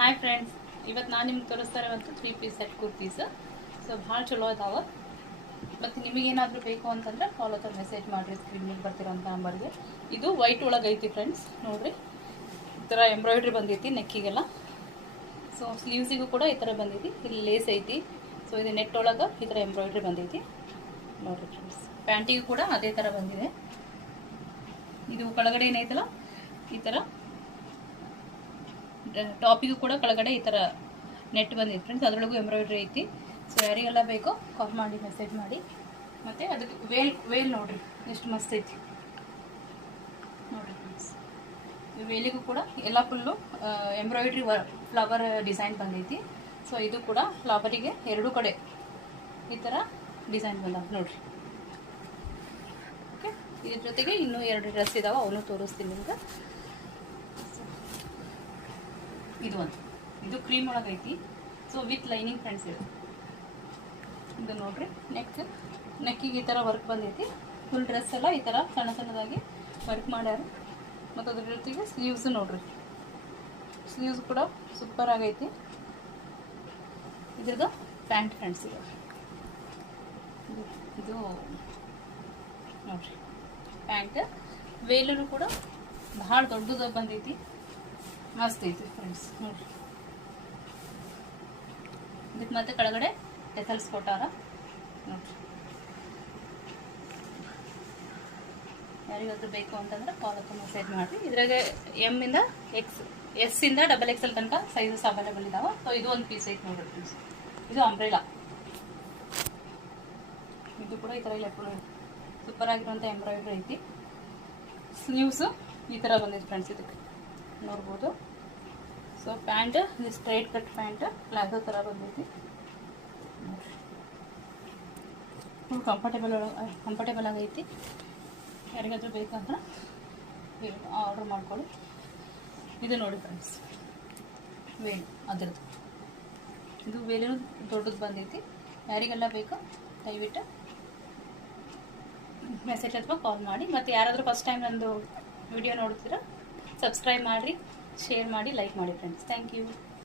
Hi friends, ಇವತ್ತು ನಾನು ನಿಮ್ಗೆ ತೋರಿಸ್ತಾ ಇರೋವಂಥ 3 ಪೀಸ್ ಸೆಟ್ ಕುರ್ತೀಸ್. ಸೊ ಭಾಳ ಚಲೋ ಅದಾವೆ. ಮತ್ತು ನಿಮಗೇನಾದರೂ ಬೇಕು ಅಂತಂದ್ರೆ ಕಾಲ್ ಅಥವಾ ಮೆಸೇಜ್ ಮಾಡಿರಿ, ಸ್ಕ್ರೀನ್ ಮೇಲೆ ಬರ್ತಿರೋಂಥ ನಂಬರ್ಗೆ. ಇದು ವೈಟ್ ಒಳಗೆ ಐತಿ ಫ್ರೆಂಡ್ಸ್, ನೋಡಿರಿ. ಈ ಥರ ಎಂಬ್ರಾಯ್ಡ್ರಿ ಬಂದೈತಿ ನೆಕ್ಕಿಗೆಲ್ಲ. ಸೊ ಸ್ಲೀವ್ಸಿಗೂ ಕೂಡ ಈ ಥರ ಬಂದೈತಿ. ಇಲ್ಲಿ ಲೇಸ್ ಐತಿ. ಸೊ ಇದು ನೆಟ್ ಒಳಗೆ ಈ ಥರ ಎಂಬ್ರಾಯ್ಡ್ರಿ ಬಂದೈತಿ ನೋಡಿರಿ ಫ್ರೆಂಡ್ಸ್. ಪ್ಯಾಂಟಿಗೂ ಕೂಡ ಅದೇ ಥರ ಬಂದಿದೆ. ಇದು ಕೆಳಗಡೆ ಏನೈತಲ್ಲ ಈ ಥರ ಟಾಪಿಗೂ ಕೂಡ ಕೆಳಗಡೆ ಈ ಥರ ನೆಟ್ ಬಂದಿದೆ ಫ್ರೆಂಡ್ಸ್. ಅದರೊಳಗೂ ಎಂಬ್ರಾಯ್ಡ್ರಿ ಐತಿ. ಸೊ ಯಾರಿಗೆಲ್ಲ ಬೇಕೋ ಕಾಲ್ ಮಾಡಿ, ಮೆಸೇಜ್ ಮಾಡಿ. ಮತ್ತು ಅದಕ್ಕೆ ವೇಲ್ ನೋಡಿರಿ ಎಷ್ಟು ಮಸ್ತ್ ಐತಿ ನೋಡಿರಿ ಫ್ರೆಂಡ್ಸ್. ವೇಲಿಗೂ ಕೂಡ ಎಲ್ಲ ಫುಲ್ಲು ಎಂಬ್ರಾಯ್ಡ್ರಿ ಫ್ಲವರ್ ಡಿಸೈನ್ ಬಂದೈತಿ. ಸೊ ಇದು ಕೂಡ ಫ್ಲವರಿಗೆ ಎರಡೂ ಕಡೆ ಈ ಥರ ಡಿಸೈನ್ ಬಂದ ನೋಡಿರಿ. ಓಕೆ, ಇದ್ರ ಜೊತೆಗೆ ಇನ್ನೂ 2 ಡ್ರೆಸ್ ಇದಾವೆ, ಅವನು ತೋರಿಸ್ತೀನಿ ನಿಮ್ಗೆ. ಇದು ಕ್ರೀಮ್ ಒಳಗೈತಿ. ಸೊ ವಿತ್ ಲೈನಿಂಗ್ ಫ್ರೆಂಡ್ಸ್ ಇದು ನೋಡ್ರಿ. ನೆಕ್ಕಿಗೆ ಈ ಥರ ವರ್ಕ್ ಬಂದೈತಿ. ಫುಲ್ ಡ್ರೆಸ್ ಎಲ್ಲ ಈ ಥರ ಸಣ್ಣ ಸಣ್ಣದಾಗಿ ವರ್ಕ್ ಮಾಡ್ಯಾರ. ಮತ್ತು ಅದ್ರ ಜೊತೆಗೆ ಸ್ಲೀವ್ಸ್ ನೋಡ್ರಿ, ಸ್ಲೀವ್ಸ್ ಕೂಡ ಸೂಪರ್ ಆಗೈತಿ. ಇದ್ರದ್ದು ಪ್ಯಾಂಟ್ ಫ್ರೆಂಡ್ಸ್ ಇದು ನೋಡ್ರಿ ಪ್ಯಾಂಟ್. ವೇಲೂ ಕೂಡ ಭಾಳ ದೊಡ್ಡದು ಬಂದೈತಿ, ಮಸ್ತ್ ಐತಿ ಫ್ರೆಂಡ್ಸ್ ನೋಡ್ರಿ. ಇದಕ್ಕೆ ಮತ್ತೆ ಕೆಳಗಡೆ ಟೆಸಲ್ಸ್ ಕೊಟ್ಟಾರ ನೋಡ್ರಿ. ಯಾರಿಗಾದ್ರೂ ಬೇಕು ಅಂತಂದ್ರೆ ಕಾಲ್ ಅಥವಾ ಮೆಸೇಜ್ ಮಾಡಿರಿ. ಇದ್ರಾಗ ಎಸ್ ಇಂದ XXL ತನಕ ಸೈಜಸ್ ಅವೈಲೇಬಲ್ ಇದಾವೆ. ಸೊ ಇದು ಒಂದು ಪೀಸ್ ಐತಿ ನೋಡ್ರಿ ಫ್ರೆಂಡ್ಸ್. ಇದು ಅಂಬ್ರೆಲಾ. ಇದು ಕೂಡ ಈ ಥರ ಇಲ್ಲ ಸೂಪರ್ ಆಗಿರುವಂಥ ಎಂಬ್ರಾಯ್ಡ್ರಿ ಐತಿ. ಸ್ಲೀವ್ಸ್ ಈ ಥರ ಬಂದೈತಿ ಫ್ರೆಂಡ್ಸ್, ಇದಕ್ಕೆ ನೋಡ್ಬೋದು. ಸೊ ಪ್ಯಾಂಟ್ ಇದು ಸ್ಟ್ರೈಟ್ ಕಟ್ ಪ್ಯಾಂಟ್, ಪ್ಲಾಜೋ ಥರ ಬಂದೈತಿ. ಫುಲ್ ಕಂಫರ್ಟೇಬಲ್ ಆಗೈತಿ. ಯಾರಿಗಾದ್ರೂ ಬೇಕಂದ್ರೆ ಆರ್ಡ್ರ್ ಮಾಡ್ಕೊಳ್ಳಿ. ಇದು ನೋಡಿ ಫ್ರೆಂಡ್ಸ್, ವೇಲ್ ಅದ್ರದ್ದು. ಇದು ವೇಲೇನು ದೊಡ್ಡದು ಬಂದೈತಿ. ಯಾರಿಗೆಲ್ಲ ಬೇಕೋ ದಯವಿಟ್ಟು ಮೆಸೇಜ್ ಅಥವಾ ಕಾಲ್ ಮಾಡಿ. ಮತ್ತು ಯಾರಾದರೂ ಫಸ್ಟ್ ಟೈಮ್ ನಂದು ವಿಡಿಯೋ ನೋಡ್ತೀರಾ ಸಬ್ಸ್ಕ್ರೈಬ್ ಮಾಡಿರಿ, ಶೇರ್ ಮಾಡಿ, ಲೈಕ್ ಮಾಡಿ ಫ್ರೆಂಡ್ಸ್. Thank you.